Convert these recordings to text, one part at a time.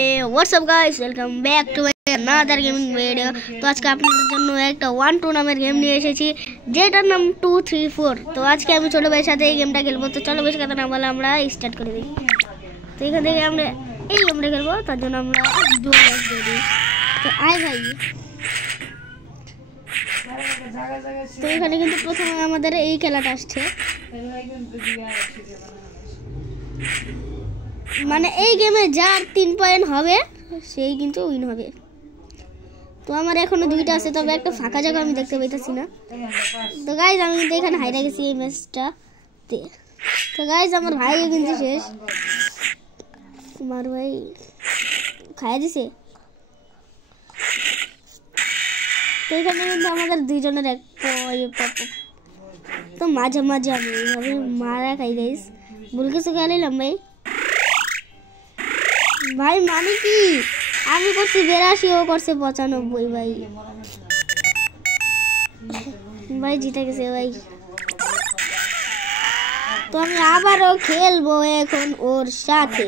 WhatsApp guys, welcome back to another gaming video. तो आज का আপনাদের জন্য একটা 1-2 নামের গেম নিয়ে এসেছি, যেটার নাম 2 3 4। তো আজকে আমি ছোট ভাইয়ের সাথে এই গেমটা খেলবো। তো চলো বেশি কথা না বলে আমরা স্টার্ট করে দিই। তো এখান থেকে আমরা এই গেমটা খেলবো, তার জন্য আমরা দুটো ম্যাচ দিয়ে দিই। তো আয় ভাই, তো এখানে কিন্তু প্রথমে আমাদের এই খেলাটা আসছে, মানে এই গেমে যার 3 পয়েন্ট হবে সেই কিন্তু উইন হবে। তো আমার এখনো দুইটা আছে, তবে একটা ফাঁকা জায়গা আমি দেখতে পাইতেছি না। তো গাইজ আমি কিন্তু এখানে হাইরা গেছি এই ম্যাচটাতে। তো গাইজ আমার ভাই কিন্তু শেষ, আমার ভাই খাইয়া দিছে। তো এখানে কিন্তু আমাদের দুইজনের এক তো মাঝে মাঝে আমি এইভাবে মারা খাই গাইজ। ভুল কিছু খেলাইলাম ভাই। ভাই মানে কি, আমি করছি 82, ও করছে 95। ভাই ভাই জিতে গেছে ভাই। তো আমি আবারও খেলবো এখন ওর সাথে।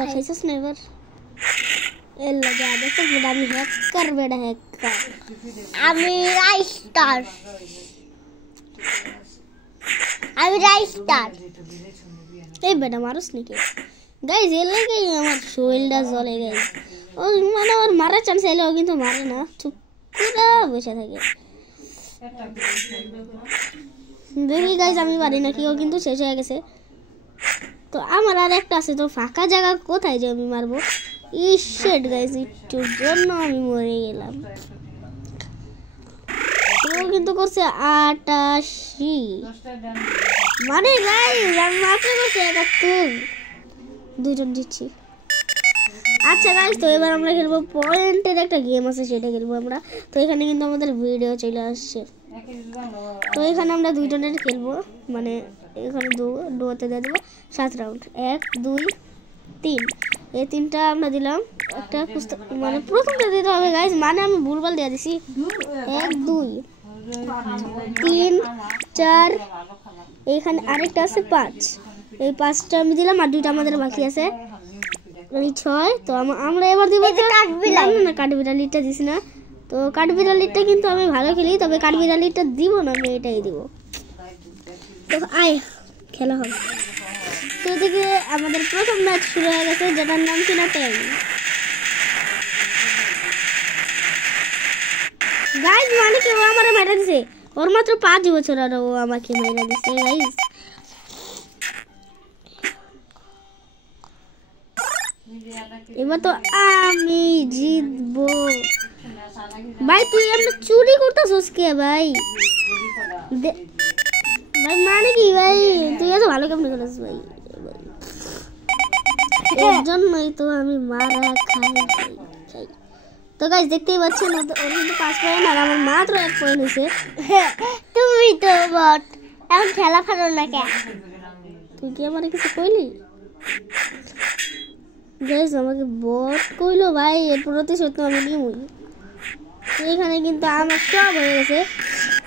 लाइसेंस नेवर ए लगा देखो बड़ा मी हैकर बेड़ा हैकर আমি রাইস্টার এই বেটা মারুস নাকি গাইস? এর লাগে আমার শরীরটা জ্বলে গাইস। ও মানে ওর মারার চান্স এলেও কিন্তু মারে না, চুপ করে বসে থাকে। দেখি গাইস আমি পারি নাকি, ও কিন্তু শেষ হয়ে গেছে। তো আমার আর একটা আছে, তো ফাঁকা জায়গা কোথায় যে আমি মারবো? শিট গাইস, একটুর জন্য আমি মরে গেলাম। তো কিন্তু করছে 88, মানে গাইস আমি মাত্র করছে 71, দুজন দিচ্ছি। আচ্ছা গাইস, তো এবার আমরা খেলবো পয়েন্টের একটা গেম আছে, সেটা খেলবো আমরা। তো এখানে কিন্তু আমাদের ভিডিও চলে আসছে। তো এখানে আমরা দুইজনের খেলবো, মানে এখানে দুতে দিয়ে দেবো 7 রাউন্ড, 1 2 3। এই 3টা আমরা দিলাম। একটা মানে প্রথমটা দিতে হবে গাইস, মানে আমি ভুলভাল দিয়ে দিছি। 1 2 3 4, এখানে আরেকটা আছে 5। এই 5টা আমি দিলাম, আর 2টা আমাদের বাকি আছে, এই 6। তো আমরা এবার দিব না কাঠবিড়ালিটা দিছি না। তো কাঠবিড়ালিটা কিন্তু আমি ভালো খেলি, তবে কাঠবিড়ালিটা দিব না, আমি এটাই দিব। তো আয় খেলা হবে। তো এদিকে আমাদের প্রথম ম্যাচ শুরু হয়ে গেছে, যেটার নাম কিনা ট্যাং। গাইস মানে কি, ও আমারে মেরে দিছে, ওর মাত্র 5 বছর আর ও আমাকে মেরে দিছে গাইস। এবার তো আমি জিতবো। ভাই তুই এমনি চুরি করতেছিস কে ভাই? ভাই মানে কি ভাই, তুই এত ভালো কেমন খেলিস ভাই? এর জন্যই তো আমি মারা খাই। তো গাইস দেখতেই পাচ্ছেন, ওর কিন্তু 5 পয়েন্ট আর আমার মাত্র 1 পয়েন্ট হয়েছে। তুমি তো বট, এখন খেলা ফারো না কে? তুই কি আমারে কিছু কইলি? গাইস আমাকে বট কইলো ভাই, এর প্রতিশোধ তো আমি নিবই। এখানে কিন্তু আমার সব হয়ে গেছে।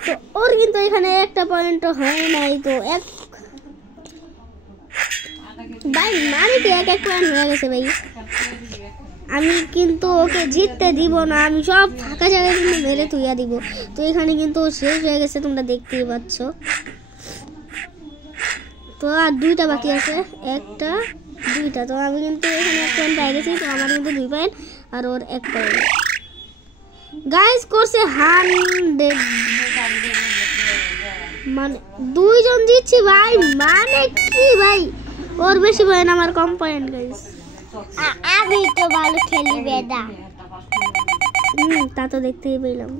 তো ওর কিন্তু এখানে একটা পয়েন্টও হয় নাই। তো এক ভাই মানে কি 1 পয়েন্ট হয়ে গেছে ভাই। আমি কিন্তু ওকে জিততে দিব না, আমি সব ফাঁকা জায়গায় কিন্তু মেরে তুইয়া দিব। তো এখানে কিন্তু শেষ হয়ে গেছে, তোমরা দেখতেই পাচ্ছ। তো আর 2টা বাকি আছে, 1টা 2টা। তো আমি কিন্তু এখানে 1 পয়েন্ট পেয়ে গেছি। তো আমার কিন্তু 2 পয়েন্ট আর ওর 1 পয়েন্ট। গাইস করছে 100, মানে 2 জন জিতছি ভাই। মানে কি ভাই, ওর বেশি পয়েন্ট আমার কম পয়েন্ট গাইস। আমি তো ভালো খেলি বেদা। তা তো দেখতেই পেলাম।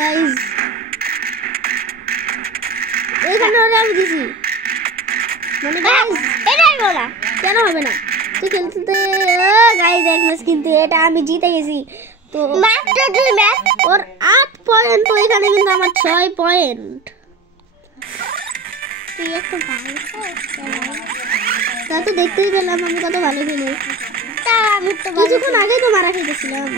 গাইস এখানে আমি দিছি, মানে এটাই বলা কেন হবে না তুই খেলতে গাইস এক ম্যাচ কিন্তু এটা আমি জিতে গেছি তো মাত্র 2 ম্যাচ ওর 8 পয়েন্ট তো এখানে কিন্তু আমার 6 পয়েন্ট তুই একটু ভালো তা তো দেখতেই পেলাম আমি কত ভালো খেলি তা আমি তো কিছুক্ষণ আগে তো মারা খেতেছিলাম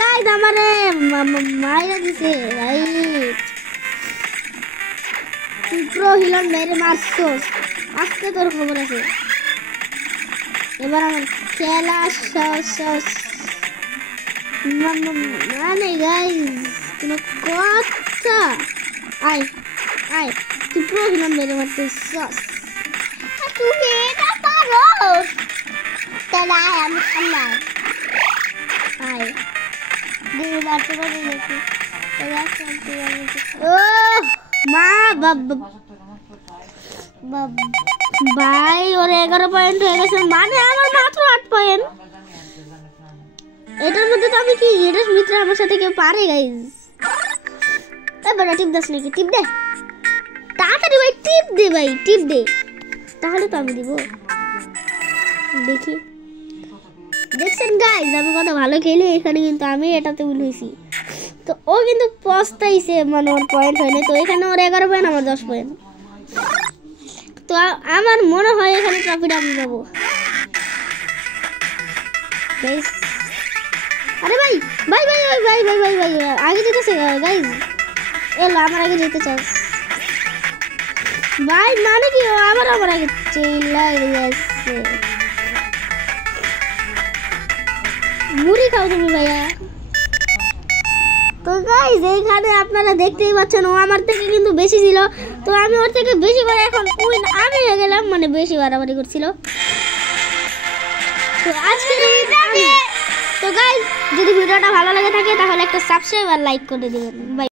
গাইস আমারে মাইরা দিছে রাইট প্রো হিলন মেরে মারছস আজকে তোর খবর আছে এবার আমার খেলা শেষ মানে গাইস কোনো কথা আয় তুই প্রো হিলন মেরে মারছস তুমি এটা পারো তাহলে আমি খান্না আয় দিন মারতে পারি নাকি ও মা ভাই ওর 11 পয়েন্ট হয়ে গেছে মানে আমার মাত্র 8 পয়েন্ট এটার মধ্যে তো আমি কি এটা মিত্র আমার সাথে কেউ পারে গাইস এবার টিপ দাস নাকি টিপ দে তাড়াতাড়ি ভাই টিপ দে তাহলে তো আমি দিব দেখি দেখছেন গাইস আমি কত ভালো খেলি এখানে কিন্তু আমি এটাতে উইন হইছি তো ও কিন্তু পস্তাইছে মানে ওর পয়েন্ট হয়নি তো এখানে ওর 11 পয়েন্ট আমার 10 পয়েন্ট তো আমার মনে হয় এখানে ট্রফিটা আমি পাবো গাইস আরে ভাই আগে যেতেছে গাইস এলো আমার আগে যেতে চাস ভাই মানে কি আমার আগে চলে গেছে মুড়ি খাও তুমি ভাইয়া তো গাইস এইখানে আপনারা দেখতেই পাচ্ছেন ও আমার থেকে কিন্তু বেশি ছিল তো আমি ওর থেকে বেশি করে এখন উইন আমি হয়ে গেলাম মানে বেশি বাড়াবাড়ি করছিল তো আজকের তো গাইস যদি ভিডিওটা ভালো লাগে থাকে তাহলে একটা সাবস্ক্রাইব আর লাইক করে দিবেন।